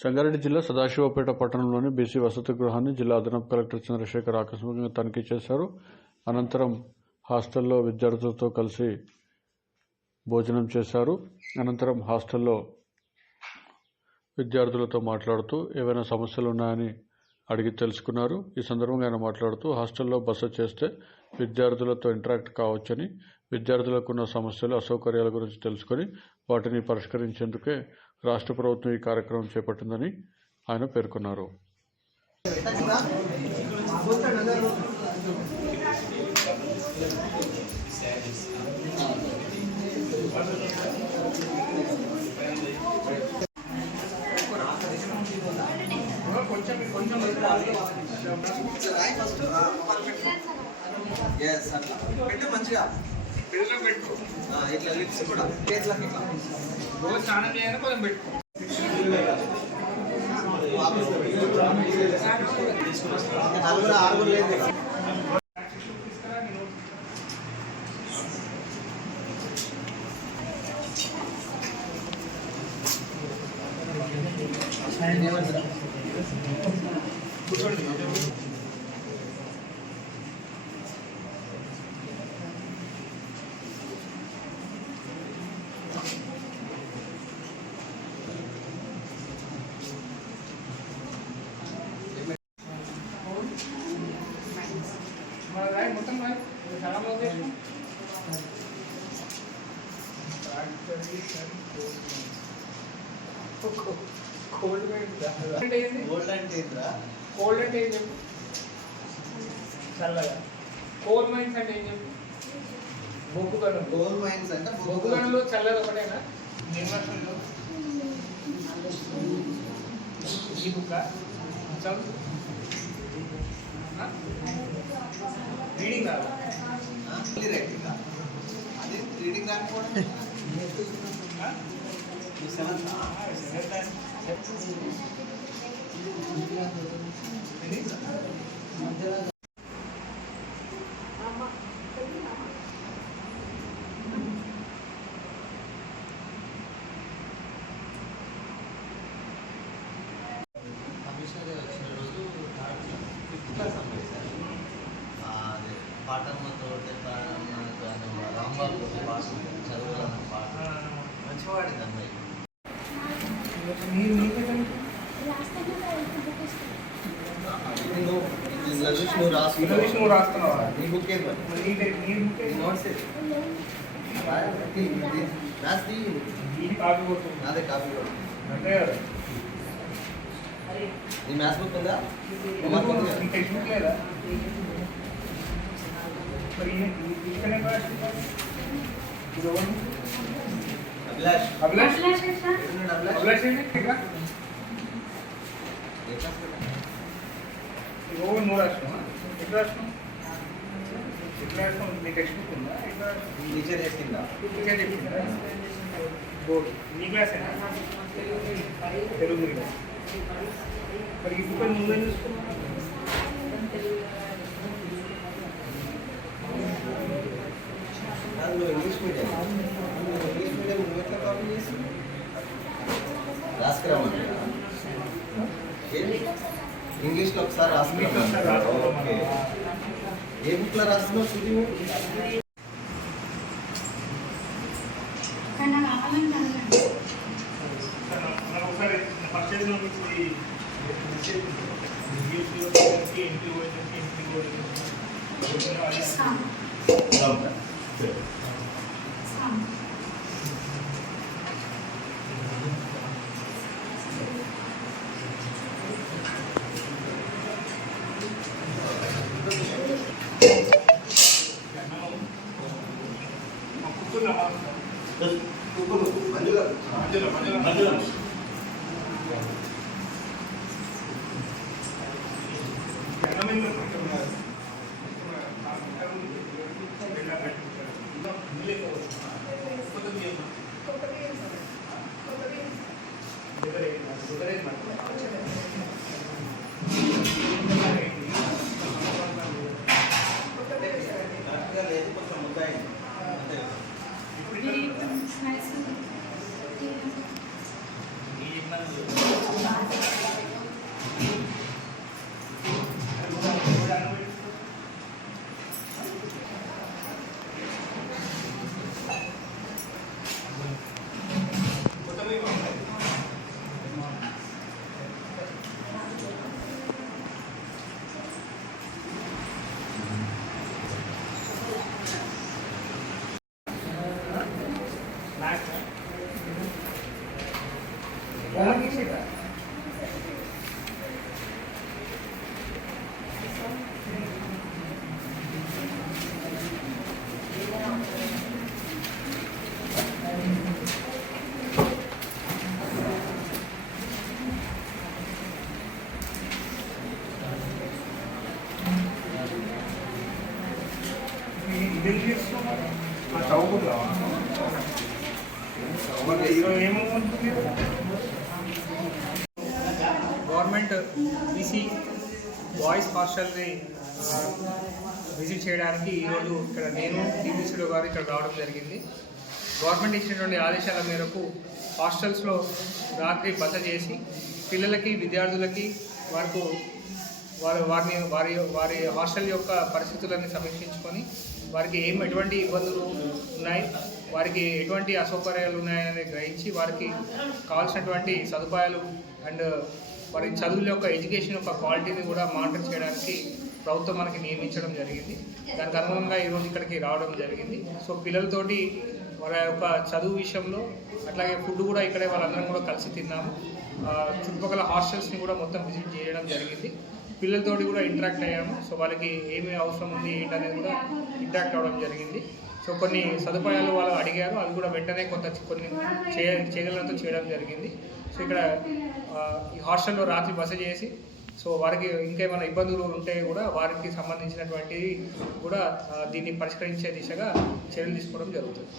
సంగారెడ్డి జిల్లా సదాశివపేట పట్టణంలోని బీసీ వసతి గృహాన్ని జిల్లా అదనపు కలెక్టర్ చంద్రశేఖర్ ఆకస్మికంగా తనిఖీ చేశారు. అనంతరం హాస్టల్లో విద్యార్థులతో కలిసి భోజనం చేశారు. అనంతరం హాస్టల్లో విద్యార్థులతో మాట్లాడుతూ ఏవైనా సమస్యలు ఉన్నాయని అడిగి తెలుసుకున్నారు. ఈ సందర్భంగా ఆయన మాట్లాడుతూ హాస్టల్లో బస చేస్తే విద్యార్థులతో ఇంటరాక్ట్ కావచ్చని, విద్యార్థులకున్న సమస్యలు అసౌకర్యాల గురించి తెలుసుకొని వాటిని పరిష్కరించేందుకే రాష్ట్ర ప్రభుత్వం ఈ కార్యక్రమం చేపట్టిందని ఆయన పేర్కొన్నారు. మంచిగా ఇట్లా లిప్స్ కూడా చేతులకి ఇట్లా రోజు స్నానం చేయాలి, కొంచెం పెట్టుకో. నలుగురు ఆరుగురు లేదు. మొత్తం చాలా కోల్డ్ అంటే ఏం చెప్పు, చల్లగా. కోల్ మైన్స్ అంటే ఏం చెప్పు, బొగ్గుగనులు. కోల్ మైన్స్ అంటే బొగ్గుగనులు చల్లగా ఒకటేనా? నిర్వచనంలో ఈ బుక్క రీడింగ్ రాదు, అది రీడింగ్ రాకపోవడం. పాఠంతో రాంబాబు చదువులను పాట మంచివాడింది అమ్మాయి. నువ్వు రాస్తున్నావా? నీ బుక్ నోట్స్ రాసి కాపీ కొడుతుంది. అదే కాపీ కొడుతుంది. అంటే నీ మ్యాథ్స్ బుక్ ఉందా? టెక్స్ట్ బుక్ లేదా? అభిలాష్ అభిలాష్ అభిలాష్ నువ్వు రాసినావా? ఎట్లా రాసినావు? ఎట్లా రాసినావు? నీ టెక్స్ట్ బుక్ ఉందా? ఎట్లా టీచర్ చేసిందా? టీచర్ చెప్పిందా? బోర్డు నీ క్లాసేనా? తెలుగు మీడియం. మరి ఈ బుక్ ముందే చూసుకున్నా? English medium. ఇంగ్లీష్ మీడియం నువ్వు ఎట్లా కాపీ చేసి రాసుకురామని ఇంగ్లీష్లో ఒకసారి రాసుకురా. ఓకే, ఏ బుక్లో రాస్తున్నావు? చూసి Nice. చేసిరా? గవర్నమెంట్ బీసీ బాయ్స్ హాస్టల్ని విజిట్ చేయడానికి ఈరోజు ఇక్కడ నేను టీబీసీలో గారు ఇక్కడ రావడం జరిగింది. గవర్నమెంట్ ఇచ్చినటువంటి ఆదేశాల మేరకు హాస్టల్స్లో రాత్రి బస చేసి పిల్లలకి విద్యార్థులకి వారి హాస్టల్ యొక్క పరిస్థితులను సమీక్షించుకొని వారికి ఎటువంటి ఇబ్బందులు ఉన్నాయి, వారికి ఎటువంటి అసౌకర్యాలు ఉన్నాయని గ్రహించి వారికి కావాల్సినటువంటి సదుపాయాలు అండ్ వారి చదువుల యొక్క ఎడ్యుకేషన్ యొక్క క్వాలిటీని కూడా మానిటర్ చేయడానికి ప్రభుత్వం మనకి నియమించడం జరిగింది. దానికి అనుగుణంగా ఈరోజు ఇక్కడికి రావడం జరిగింది. సో పిల్లలతోటి వాళ్ళ యొక్క చదువు విషయంలో అట్లాగే ఫుడ్ కూడా ఇక్కడే వాళ్ళందరం కూడా కలిసి తిన్నాము. చుట్టుపక్కల హాస్టల్స్ని కూడా మొత్తం విజిట్ చేయడం జరిగింది. పిల్లలతోటి కూడా ఇంటరాక్ట్ అయ్యాము. సో వాళ్ళకి ఏమి అవసరం ఉంది ఏంటనేది కూడా ఇంటరాక్ట్ అవ్వడం జరిగింది. సో కొన్ని సదుపాయాలు వాళ్ళు అడిగారు, అవి కూడా వెంటనే కొన్ని చేయగలతో చేయడం జరిగింది. సో ఇక్కడ ఈ హాస్టల్లో రాత్రి బస చేసి సో వారికి ఇంకేమైనా ఇబ్బందులు ఉంటే కూడా వారికి సంబంధించినటువంటి కూడా దీన్ని పరిష్కరించే దిశగా చర్యలు తీసుకోవడం జరుగుతుంది.